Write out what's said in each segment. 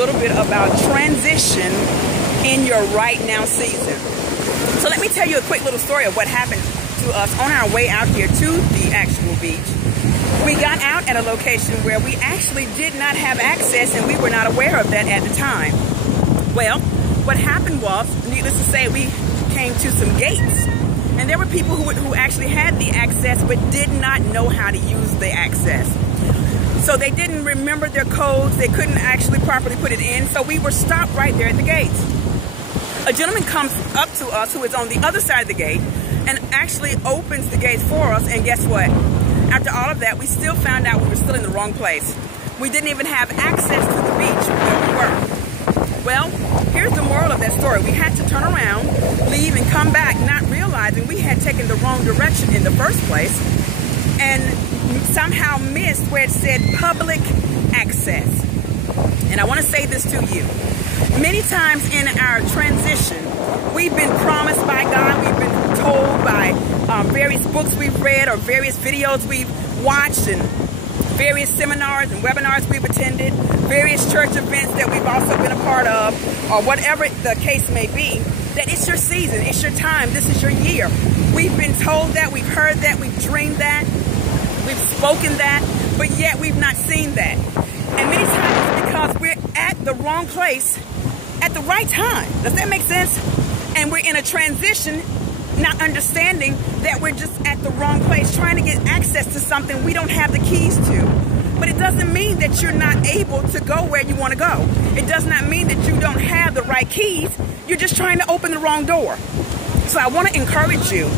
little bit about transition in your right now season. So let me tell you a quick little story of what happened to us on our way out here to the actual beach. We got out at a location where we actually did not have access, and we were not aware of that at the time. Well, what happened was, needless to say, we came to some gates, and there were people who actually had the access but did not know how to use the access. So they didn't remember their codes, they couldn't actually properly put it in, so we were stopped right there at the gates. A gentleman comes up to us who is on the other side of the gate and actually opens the gates for us, and guess what? After all of that, we still found out we were still in the wrong place. We didn't even have access to the beach where we were. Well, here's the moral of that story. We had to turn around, leave, and come back, not realizing we had taken the wrong direction in the first place, and somehow missed where it said public access. And I want to say this to you. Many times in our transition, we've been promised by God, we've been told by various books we've read or various videos we've watched and various seminars and webinars we've attended, various church events that we've also been a part of, or whatever the case may be, that it's your season, it's your time, this is your year. We've been told that, we've heard that, we've dreamed that, we've spoken that, but yet we've not seen that. And many times it's because we're at the wrong place at the right time. Does that make sense? And we're in a transition, not understanding that we're just at the wrong place, trying to get access to something we don't have the keys to. But it doesn't mean that you're not able to go where you want to go. It does not mean that you don't have the right keys. You're just trying to open the wrong door. So I want to encourage you.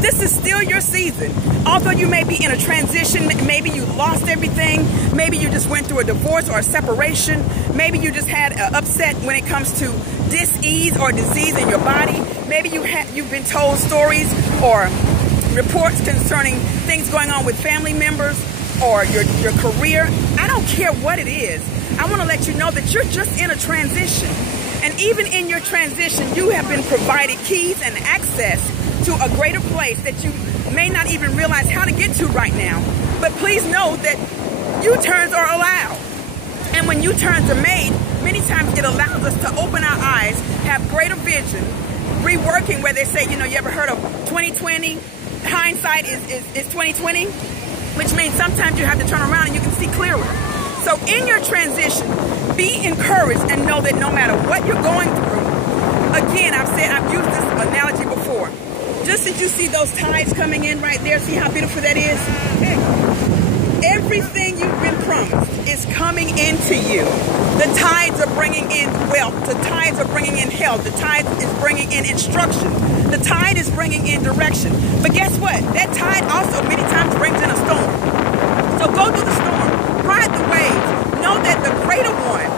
This is still your season. Although you may be in a transition, maybe you lost everything, maybe you just went through a divorce or a separation, maybe you just had an upset when it comes to dis-ease or disease in your body, maybe you've been told stories or reports concerning things going on with family members or your career. I don't care what it is. I want to let you know that you're just in a transition. And even in your transition, you have been provided keys and access to a greater place that you may not even realize how to get to right now. But please know that U-turns are allowed. And when U-turns are made, many times it allows us to open our eyes, have greater vision, reworking where they say, you ever heard of 20/20? Hindsight is 20/20, which means sometimes you have to turn around and you can see clearer. So in your transition, be encouraged and know that no matter what you're going through, again, I've used this analogy before. Just as you see those tides coming in right there, see how beautiful that is? Everything you've been promised is coming into you. The tides are bringing in wealth. The tides are bringing in health. The tide is bringing in instruction. The tide is bringing in direction. But guess what? That tide also many times brings in a storm. So go through the storm. Ride the waves. Know that the greater one,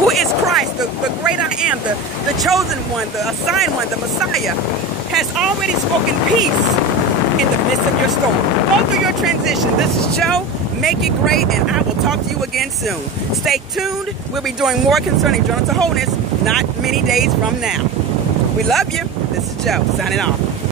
who is Christ, the great I am, the chosen one, the assigned one, the Messiah, has already spoken peace in the midst of your storm. Go through your transition. This is Joe. Make it great, and I will talk to you again soon. Stay tuned. We'll be doing more concerning Journey to Wholeness not many days from now. We love you. This is Joe signing off.